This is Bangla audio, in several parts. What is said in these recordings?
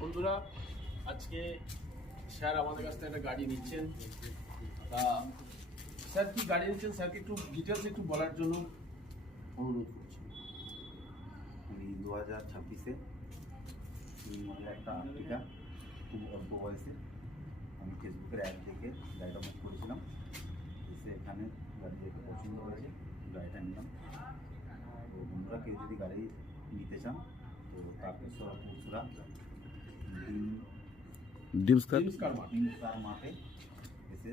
বন্ধুরা, আজকে স্যার আমাদের কাছ থেকে একটা গাড়ি নিচ্ছেন। তা স্যার কি গাড়ি নিচ্ছেন, স্যারকে একটু ডিটেলস একটু বলার জন্য অনুরোধ করছি। আমি 2026-এ একটা আর্টিকা খুব অল্প বয়সে আমি ফেসবুকের অ্যাড দেখে গাড়িটা বুক করেছিলাম। এসে এখানে গাড়ি দেখে পছন্দ হয়েছে, গাড়িটা নিলাম। তো বন্ধুরা কেউ যদি গাড়ি নিতে চান তো তারকেশ্বর পুরসুরা ডিমস কার মাঠে এসে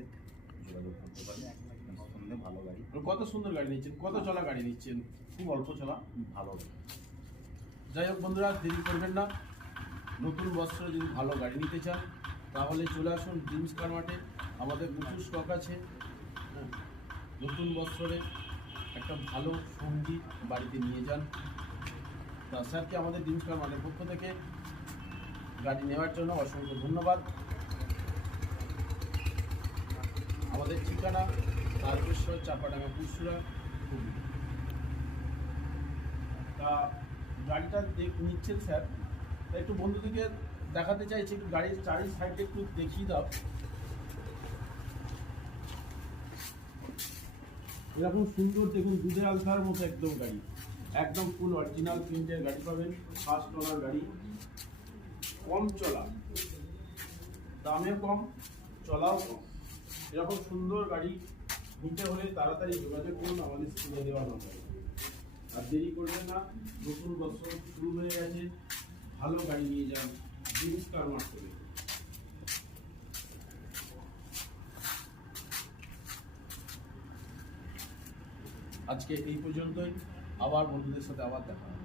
যোগাযোগ করতে পারবেন। সন্ধ্যে ভালো গাড়ি, কত সুন্দর গাড়ি নিচ্ছেন, কত চলা গাড়ি নিচ্ছেন, খুব অল্প চলা, ভালো গাড়ি। যাই হোক বন্ধুরা, দেরি করবেন না। নতুন বছরে যদি ভালো গাড়ি নিতে চান তাহলে চলে আসুন ডিমস কার মাঠে। আমাদের প্রচুর স্টক আছে। নতুন বছরে একটা ভালো সঙ্গী বাড়িতে নিয়ে যান। তা স্যারকে আমাদের ডিমস কার মাঠের পক্ষ থেকে গাড়ি নেওয়ার জন্য অসংখ্য ধন্যবাদ। আমাদের ঠিকানা তারকেশ্বর, চাপাডাঙ্গা, পুরসুরা, হুগলি। তা গাড়িটা নিচ্ছেন স্যার, তাই একটু বন্ধুদেরকে দেখাতে চাইছি, একটু গাড়ির চারি সাইডে একটু দেখিয়ে দাও। এরকম সুন্দর দেখুন, দুধে আলতার মতো একদম গাড়ি, একদম ফুল অরিজিনাল প্রিন্টের গাড়ি পাবেন। ফার্স্ট ওনার গাড়ি, কম চলা, দামে কম, চলাও কম। এরকম সুন্দর গাড়ি নিতে হলে তাড়াতাড়ি যোগাযোগ করুন আমাদের স্ক্রিনে দেওয়া নম্বরে। আর দেরি করবেন না, নতুন বছর শুরু হয়ে গেছে, ভালো গাড়ি নিয়ে যান ডিমস কার মাঠ থেকে। আজকে এই পর্যন্তই, আবার বন্ধুদের সাথে আবার দেখা হবে।